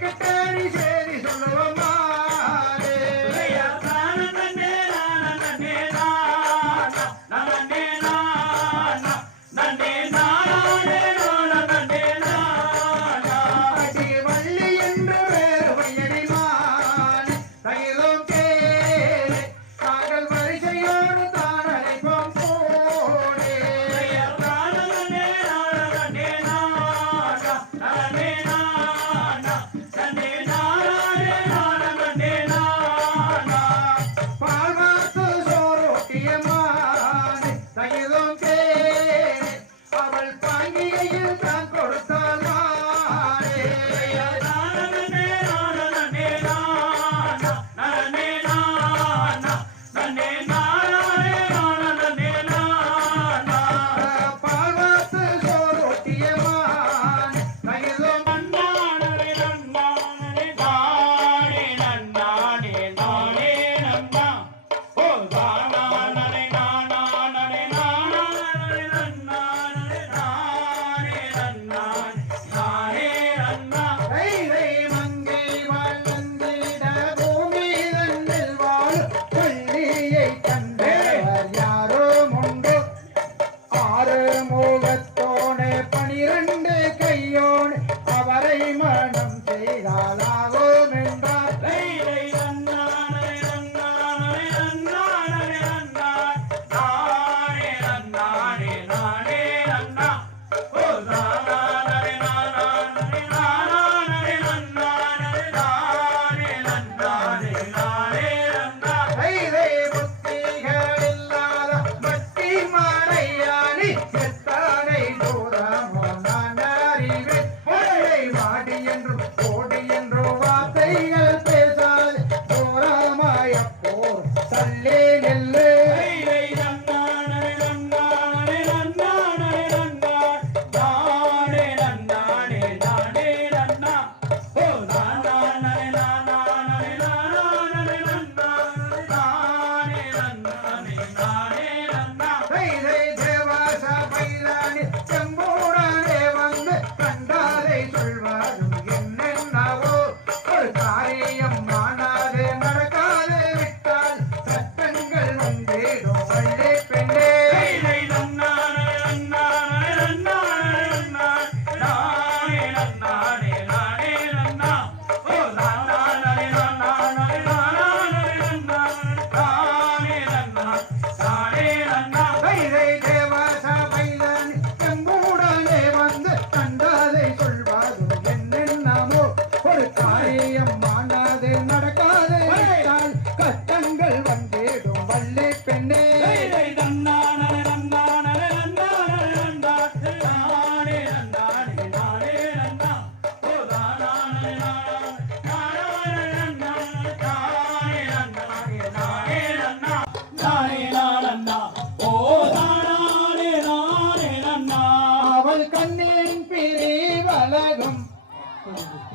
Thank you. la la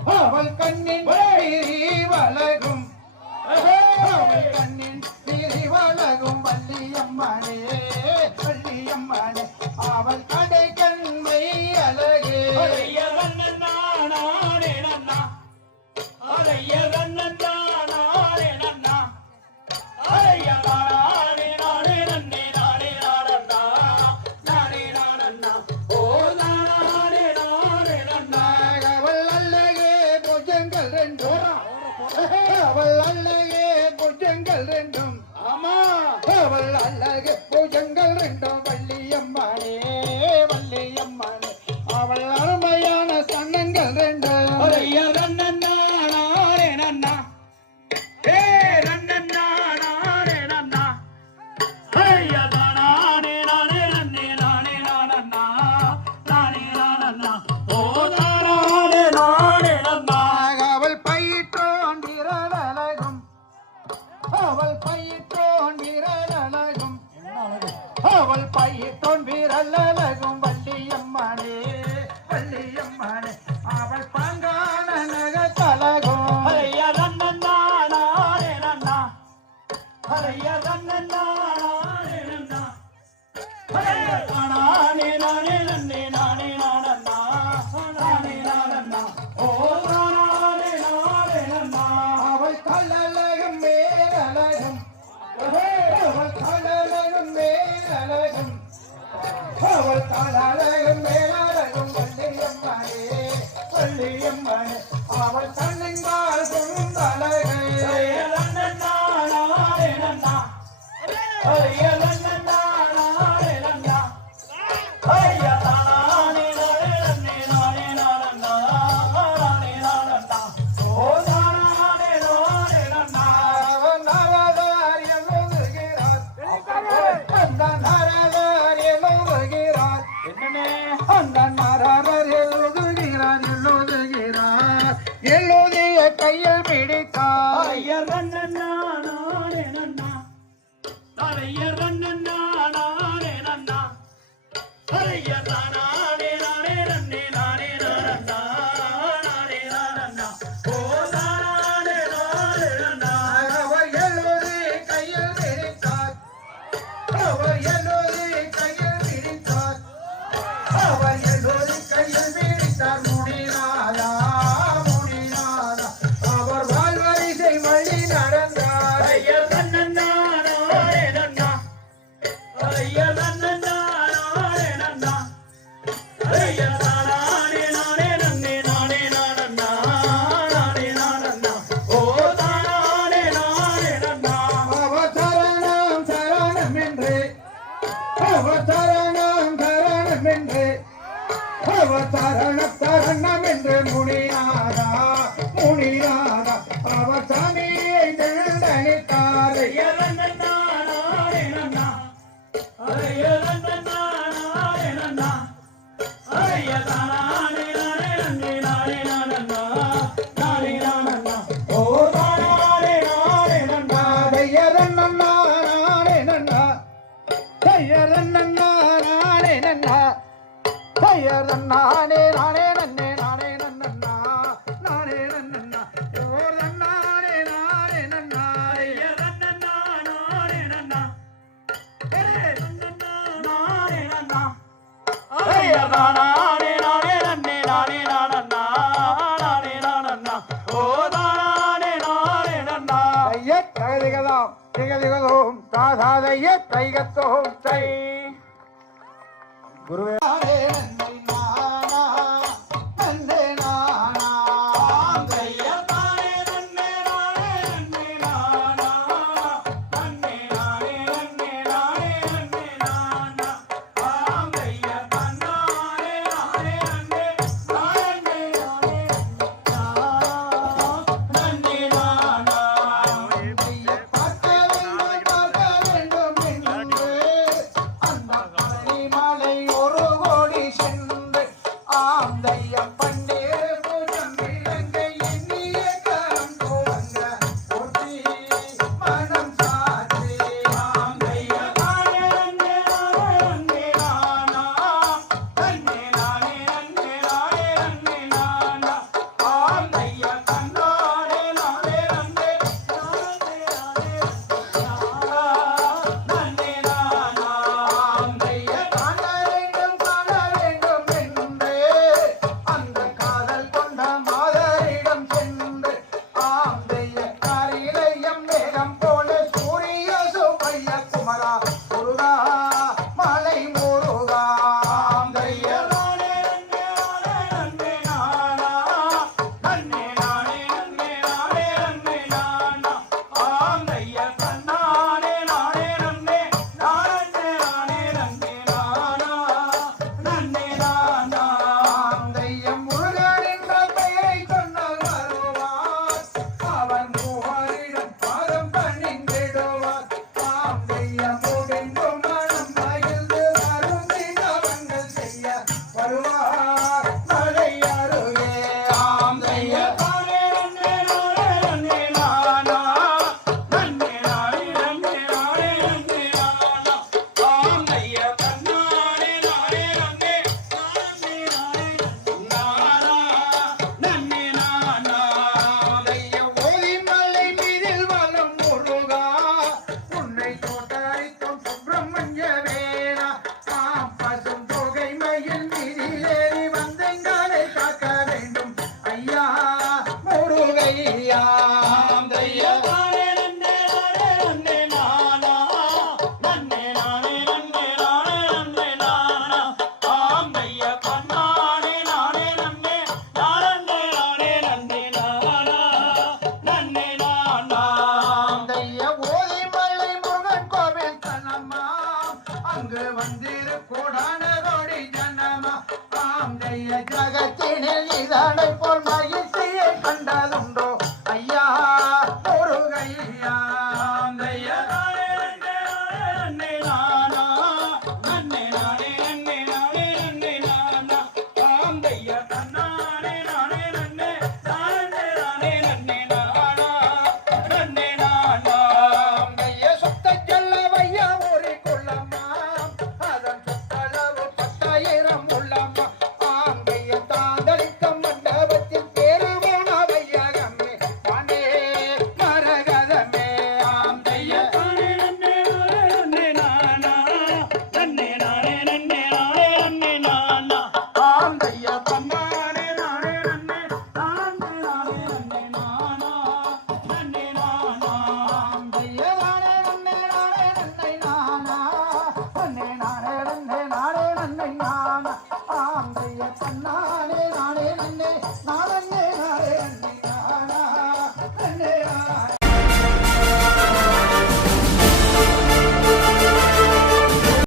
அவள் கண்ணின் வளரும் அவள் கண்ணின் வளரும் வள்ளியம்மனே. Adiós. దత్తై గత్తోక్తై గురువే